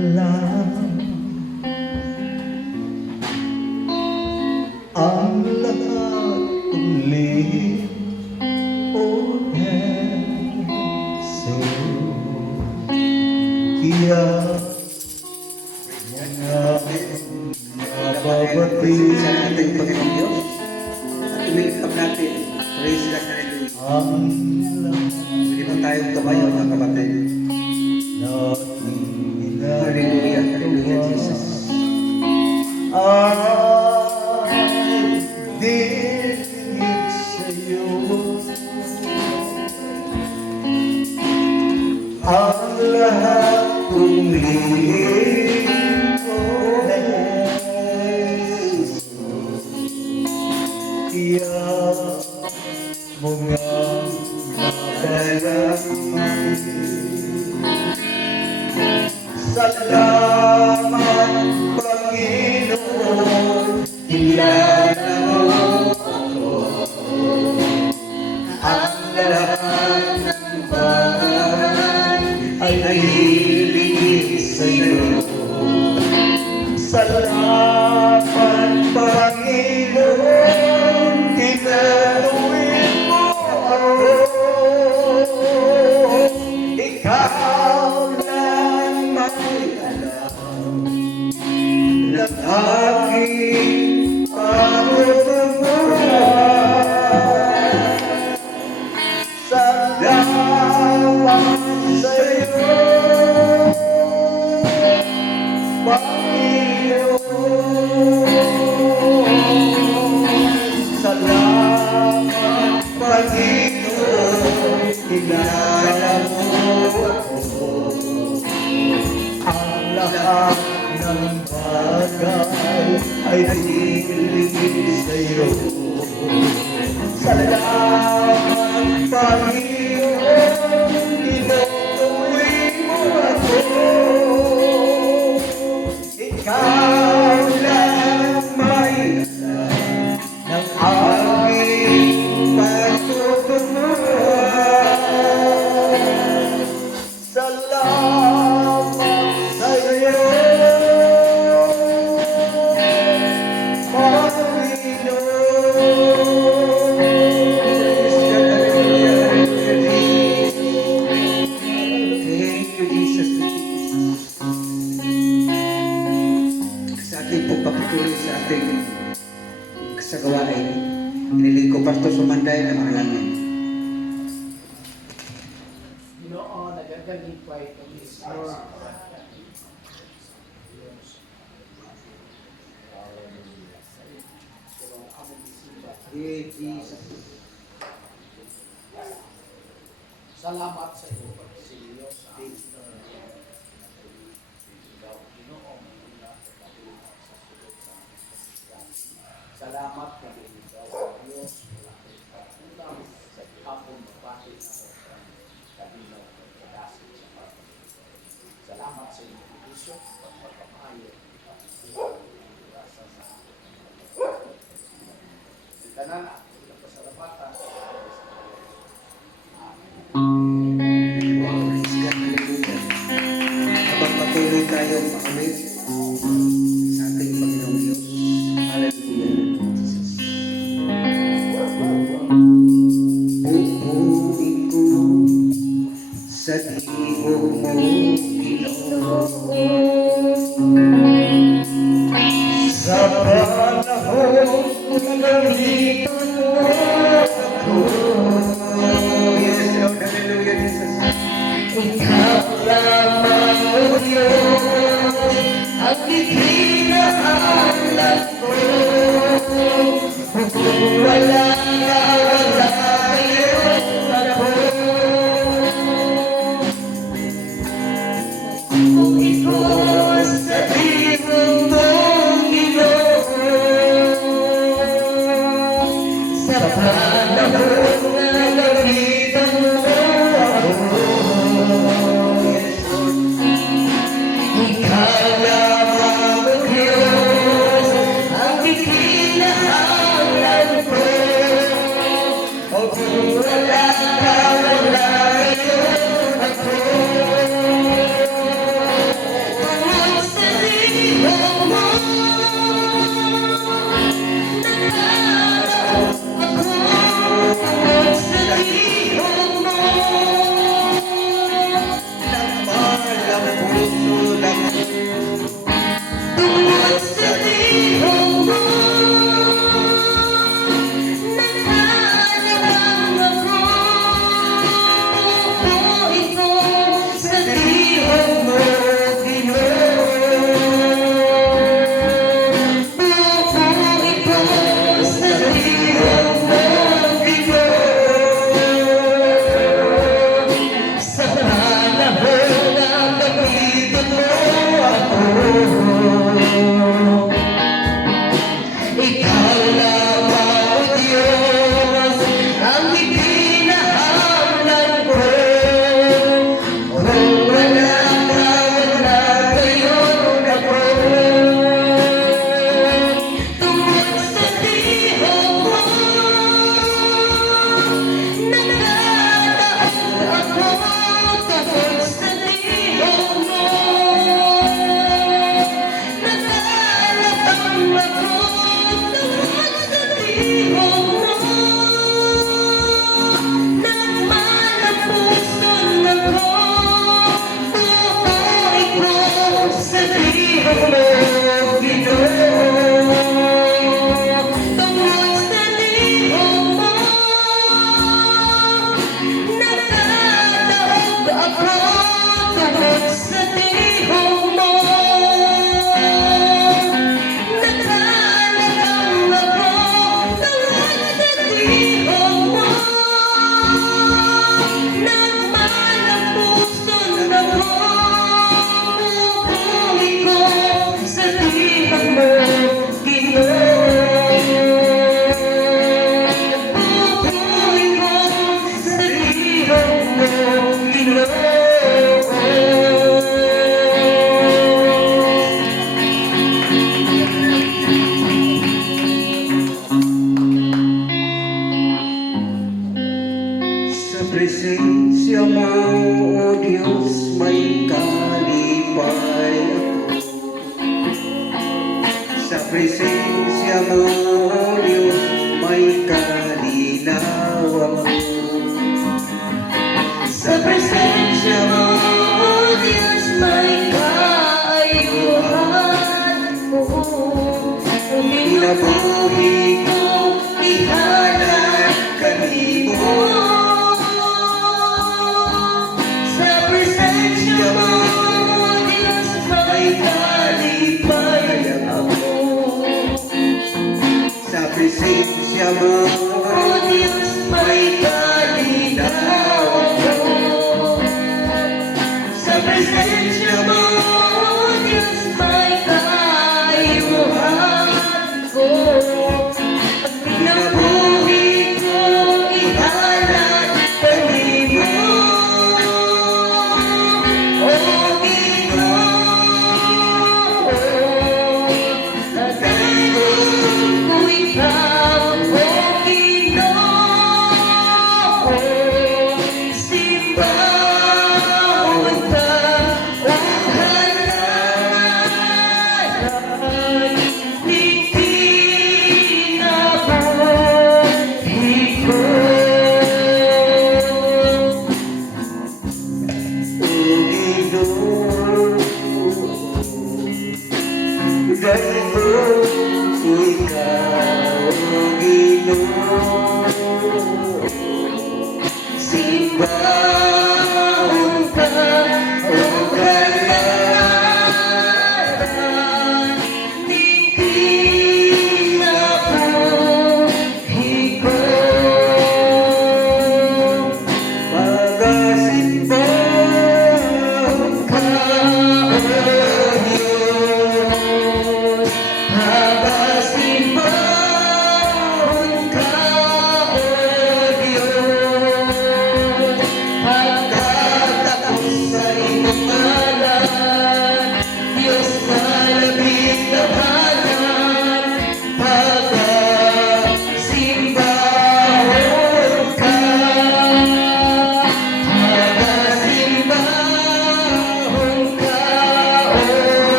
lang ang lahat ulit ulit sa'yo. Kaya nababati sa ating Panginoong Diyos at umilipag natin. Praise God, hallelujah. ang Pwede mo tayong tumayo, mga kapatid. Hallelujah, hallelujah, Jesus. Ay dinigit sa'yo ang lahat kong kaya mo nga nabalangin. Salamat, Panginoon, kilala mo ako. Ang lahat ng bahay ay hilig sa'yo. Salamat, Panginoon, tinaluin mo ako. Ikaw lang may alam ng aking pamumuhay. Salamat sa'yo, Panginoon. Salamat, Panginoon, kilala mo ako. Ang lahat ng bagay ay hilig sa'yo. Salamat, Panginoon, tinutuloy mo ako. Ikaw lang may alam ng aking pagtutunguhan. Salamat sa'yo, Thank you, Jesus. Sa ating pagpapatuloy sa ating kasagawain, inilig ko Pastor Sumanday na makalangin. Ginoo, nagagalipay kami sa Jesus. salamat sa iyo, Pagsilyo, sa ating Ginoo, salamat na ikaw sa Diyos, ulam sa hapon na bakit ako kabilang ng pagkasin sa pagkasin. Salamat sa iyo, Diyos, pagpapamayo at rasa sa tanan at pasalamatan. Praise God, hallelujah. Habang patuloy tayong makamit sa ating Panginoong Diyos. Hallelujah, Jesus. Pupunin ko sa tibo mo, Ginoo. sa panahon nandito mo ako. Yes, Lord, hallelujah, Jesus. Ikaw lamang, O Diyos, ang itinaalam ko. Kung wala ka, wala kayo ako. Kung ikaw sa tingin mong Ginoo, sa panahon na nakita mo ako. Ikaw lamang, O sa tibok mo, Ginoo. Tungkol sa tibok mo, nagkataog ako. Tungkol sa tibok mo, nagkalagang ako. Tungkol sa tibok mo, nagmalang puso na ko. Pupuwi ko sa tibok mo, Ginoo. Pupuwi ko sa tibok mo, Ginoo. Sa presensya mo, O Diyos, may kalipay ako. Sa presensya mo, O Diyos, may kalinaw ako. Sa presensya mo, O Diyos, may kaayuhan mo. Pinabuhi ko, Ihanap kanimo. Sa presensya mo, O Diyos, may kalipay ako.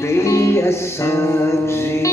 be a subject.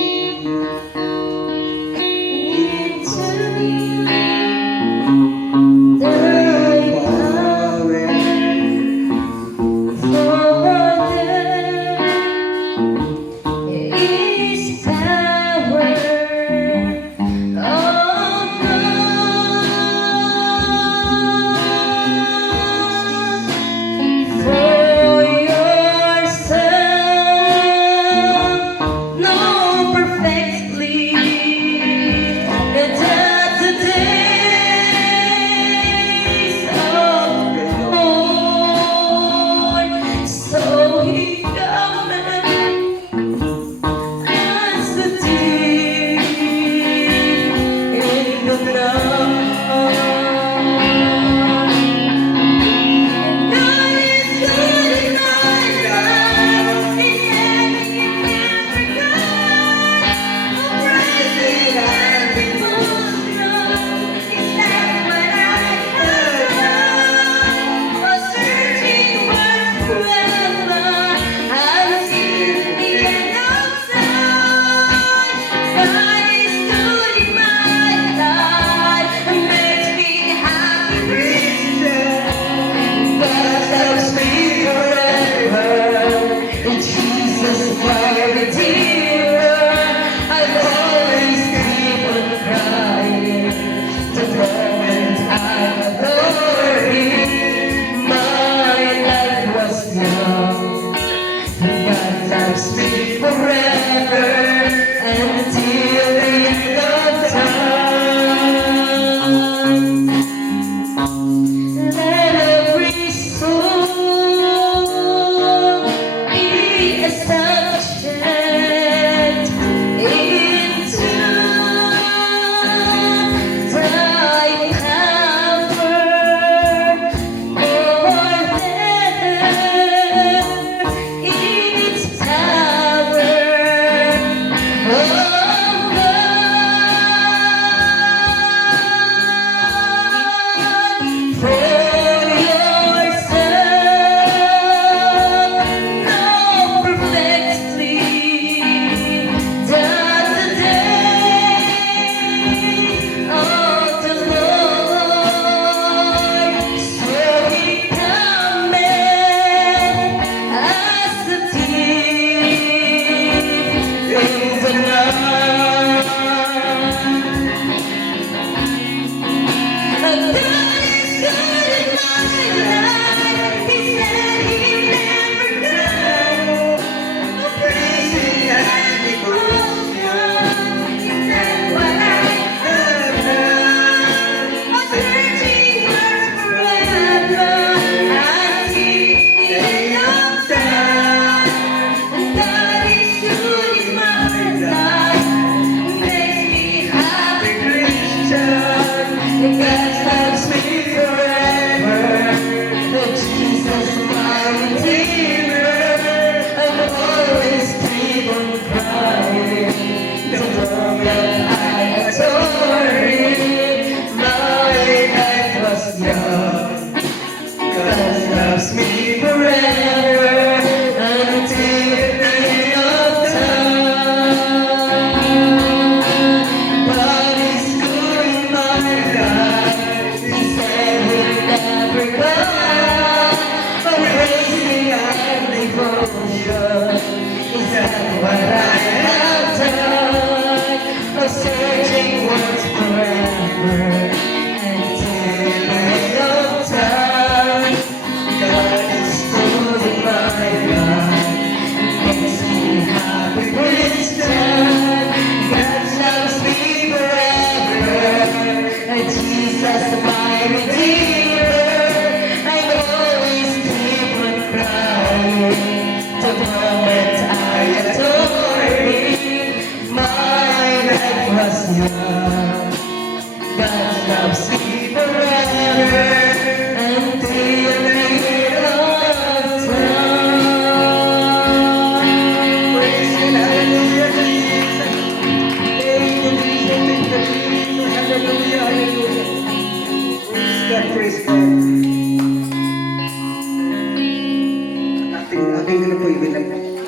Ating ano po ibilang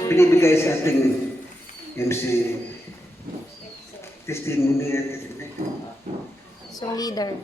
binibigay sa ating MC testimony at So leader.